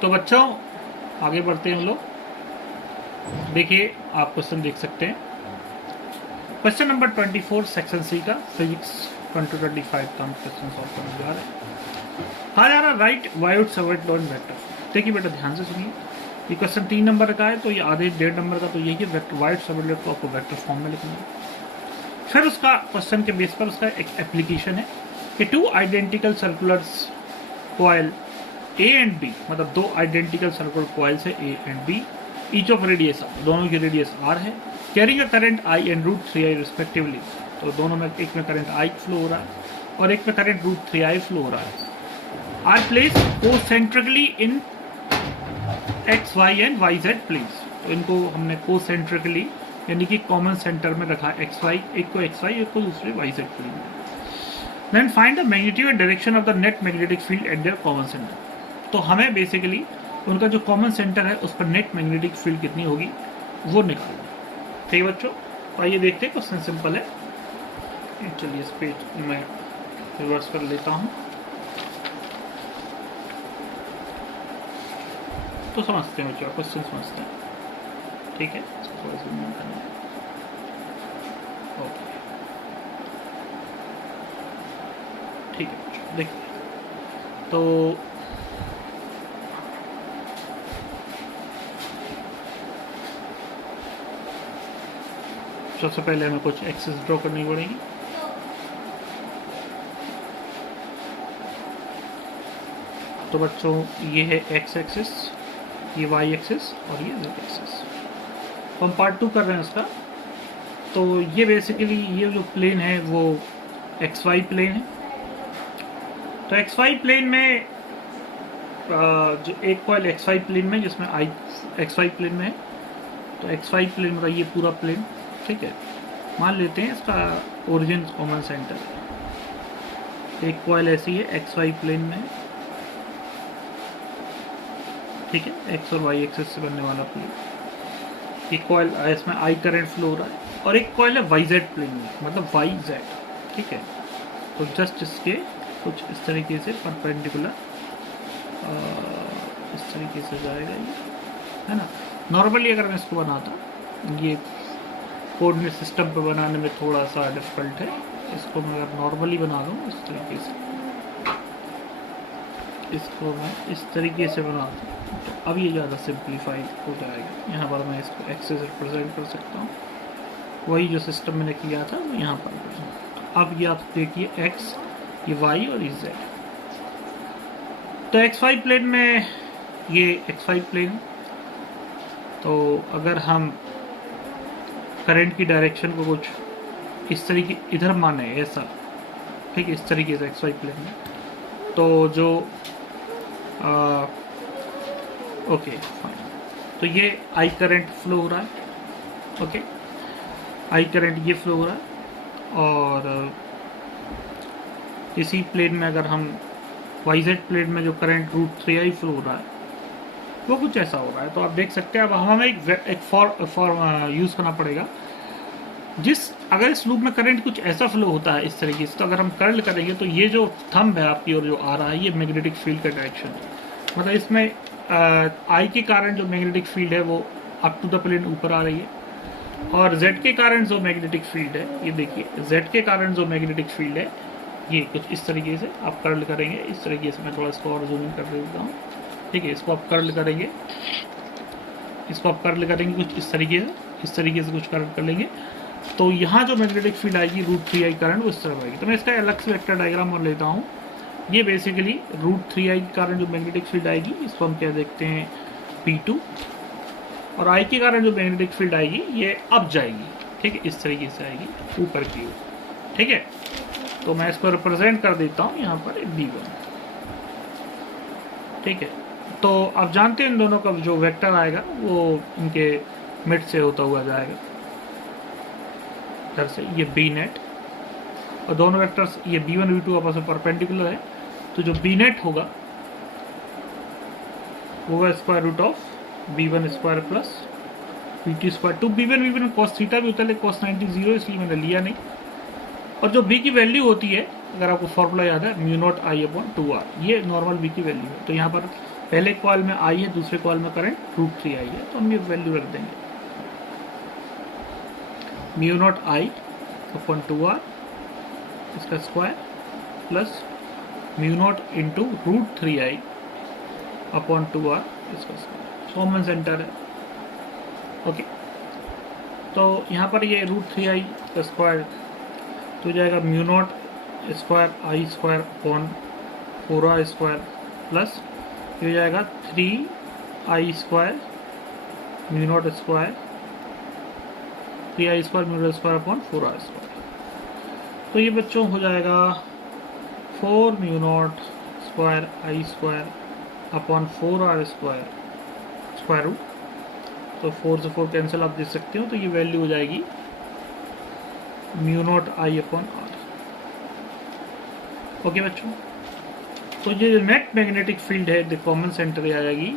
तो बच्चों आगे बढ़ते हैं हम लोग। देखिए आप क्वेश्चन देख सकते हैं। क्वेश्चन नंबर 24 सेक्शन सी का फिजिक्स 2025 का हम क्वेश्चन सॉल्व करने जा रहे हैं। हाँ जा रहा right wide सर्वेट law in vector. देखिए बेटा ध्यान से सुनिए, ये क्वेश्चन 3 नंबर का है तो ये आधे 1.5 नंबर का तो यही है वाइड सर्वेट लॉ को आपको वेक्टर फॉर्म में लिखना है। फिर उसका क्वेश्चन के बेस पर उसका एक एप्लीकेशन है कि two identical circular coil a and b, मतलब दो आइडेंटिकल सर्कुलर कॉइल है a and b, each of radius r, दोनों की रेडियस आर है, carrying a current I and √3i respectively. तो दोनों में एक में करंट आई फ्लो हो रहा है और एक में करंट √3i फ्लो हो रहा है। Are place concentrically in X Y and Y Z place. तो इनको हमने कोसेंट्रिकली यानी कि कॉमन सेंटर में रखा एक्स वाई, एक को एक्स वाई एक को दूसरे वाई जेड प्लेन में। Then find the magnitude and direction of the net magnetic field at their common centre. तो हमें बेसिकली उनका जो कॉमन सेंटर है उस पर नेट मैग्नेटिक फील्ड कितनी होगी वो निकालना। ठीक है बच्चों, तो आइए देखते हैं। क्वेश्चन सिंपल है। चलिए इस पेज में रिवर्स कर लेता हूँ तो समझते हैं बच्चों, क्वेश्चन समझते हैं। ठीक है, थोड़ा सा मूव करना है। ओके ठीक है बच्चों, देखिए तो सबसे पहले हमें कुछ एक्सिस ड्रॉ करनी पड़ेगी। तो बच्चों ये है एक्स एक्सिस, ये वाई एक्सिस और ये जेड एक्सिस। तो हम पार्ट 2 कर रहे हैं उसका। तो ये बेसिकली ये जो प्लेन है वो एक्स वाई प्लेन है। तो एक्स वाई प्लेन में जो एक कॉइल एक्स वाई प्लेन में जिसमें आई एक्स वाई प्लेन में है, तो एक्स वाई प्लेन का ये पूरा प्लेन, ठीक है, मान लेते हैं इसका ओरिजिन कॉमन सेंटर है। एक कॉइल ऐसी है एक्स वाई प्लेन में, ठीक है, एक्स और वाई एक्सिस से बनने वाला प्लेन। एक कॉइल इसमें आई करंट फ्लो हो रहा है और एक कॉइल है वाई जेड प्लेन में, मतलब वाई जेड, ठीक है। तो जस्ट इसके कुछ इस तरीके से परपेंडिकुलर इस तरीके से जाएगा ये, है ना। नॉर्मली अगर मैं इसको बनाता, ये कोऑर्डिनेट सिस्टम पे बनाने में थोड़ा सा डिफिकल्ट है। इसको मैं अगर नॉर्मली बना दूँ इस तरीके से, इसको मैं इस तरीके से बना दूँ तो अब ये ज़्यादा सिंप्लीफाइड हो जाएगा। यहाँ पर मैं इसको एक्स से रिप्रेजेंट कर सकता हूँ, वही जो सिस्टम मैंने किया था वो यहाँ पर तो अब ये आप देखिए एक्स, ये वाई और ये जेड। तो एक्स वाई प्लेन में ये एक्स वाई प्लेन, तो अगर हम करंट की डायरेक्शन को कुछ इस तरीके इधर माने ऐसा, ठीक है, इस तरीके से एक्स वाई प्लेन में, तो जो ओके फाइन, तो ये आई करंट फ्लो हो रहा है, ओके, आई करंट ये फ्लो हो रहा है। और इसी प्लेन में अगर हम वाई जेड प्लेन में जो करंट √3i फ्लो हो रहा है वो कुछ ऐसा हो रहा है। तो आप देख सकते हैं अब हमें एक फॉर्म यूज़ करना पड़ेगा। अगर इस लूप में करंट कुछ ऐसा फ्लो होता है इस तरीके से, तो अगर हम कर्ल करेंगे तो ये जो थंब है आपकी और जो आ रहा है ये मैग्नेटिक फील्ड का डायरेक्शन है। मतलब इसमें आई के कारण जो मैग्नेटिक फील्ड है वो अप टू द प्लेन ऊपर आ रही है, और जेड के कारण जो मैग्नेटिक फील्ड है, ये देखिए जेड के कारण जो मैग्नेटिक फील्ड है ये कुछ इस तरीके से आप कर्ल करेंगे। इस तरीके से मैं थोड़ा इसको और जूम इन कर देता हूँ, ठीक है। इसको आप कर्ल करेंगे, इसको आप कर्ल करेंगे कुछ इस तरीके से कुछ कर्ल कर लेंगे, तो यहाँ जो मैग्नेटिक फील्ड आएगी √3i करंट वो इस तरफ आएगी। तो मैं इसका अलग से वेक्टर डायग्राम और लेता हूँ। ये बेसिकली √3i के कारण जो मैग्नेटिक फील्ड आएगी इसको हम क्या देखते हैं P2, और आई के कारण जो मैग्नेटिक फील्ड आएगी ये अब जाएगी, ठीक है, इस तरीके से आएगी ऊपर की ओर, ठीक है। तो मैं इसको रिप्रेजेंट कर देता हूँ यहाँ पर B1, ठीक है। तो आप जानते हैं इन दोनों का जो वेक्टर आएगा वो इनके मिड से होता हुआ जाएगा इधर से, ये बी नेट, और दोनों वेक्टर्स ये B1 B2 आपस में परपेंडिकुलर है। तो जो बी नेट होगा वो होगा square root of B1 square plus B2 square. Two B1 cos theta भी होता है लेकिन cos 90 0 इसलिए मैंने लिया नहीं। और जो B की वैल्यू होती है, अगर आपको फॉर्मूला याद है, μ0 I/2R, ये नॉर्मल B की वैल्यू है। तो यहाँ पर पहले कॉइल में आई है, दूसरे कॉइल में करंट √3 आई है, तो हम ये वैल्यू रख देंगे mu naught I upon 2r इसका square plus mu naught into √3i upon 2r इसका स्क्वायर। कॉमन सेंटर है, ओके। तो यहाँ पर ये √3i का स्क्वायर तो जाएगा mu naught square I square upon 4r square plus ये हो जाएगा 3i square mu naught square 3i square mu naught square upon 4r square. तो ये बच्चों हो जाएगा 4 mu naught square I square upon 4r square square root. तो 4 से 4 कैंसिल आप देख सकते हो, तो ये वैल्यू हो जाएगी mu naught I upon r. Okay बच्चों, तो ये जो नेट मैग्नेटिक फील्ड है द कॉमन सेंटर आ जाएगी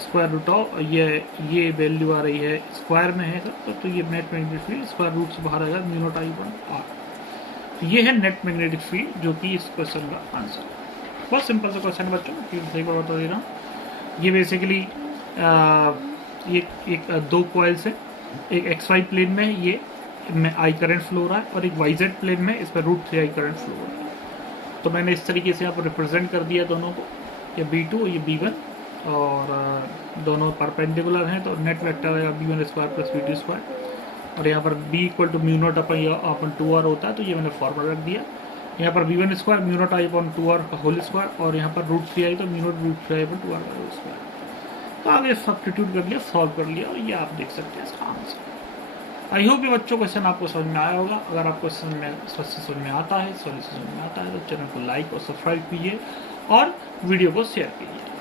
स्क्वायर रूट ऑफ ये वैल्यू आ रही है स्क्वायर में है सर, तो ये net magnetic field square root से बाहर आएगा mu naught I upon r. तो ये है नेट मैग्नेटिक फील्ड जो कि इस क्वेश्चन का आंसर है। बहुत सिंपल सा क्वेश्चन है बच्चों, सही बार बता दे रहा हूँ। ये बेसिकली एक दो कॉइल्स है, एक XY प्लेन में ये में आई करंट फ्लो हो रहा है और एक YZ प्लेन में इस पर √3i करंट फ्लो हो रहा है। तो मैंने इस तरीके से यहाँ पर रिप्रेजेंट कर दिया दोनों को, ये B2 और ये B1 और दोनों परपेंडिकुलर हैं, तो नेट वेक्टर आएगा B1 square plus B2 square. और यहाँ पर B equal to mu naught upon 2r होता है, तो ये मैंने फॉर्मूला रख दिया। यहाँ पर V1 square mu naught I upon 2r का होल स्क्वायर और यहाँ पर √3i तो mu naught √3i upon 2r का होल स्क्वायर। तो आगे सब्स्टिट्यूट कर लिया, सॉल्व कर लिया और ये आप देख सकते हैं इसका आंसर। आई होप ये बच्चों क्वेश्चन आपको समझ में आया होगा। अगर आपको समझ में आता है, सॉल्यूशन समझ में आता है, तो चैनल को लाइक और सब्सक्राइब कीजिए और वीडियो को शेयर कीजिए।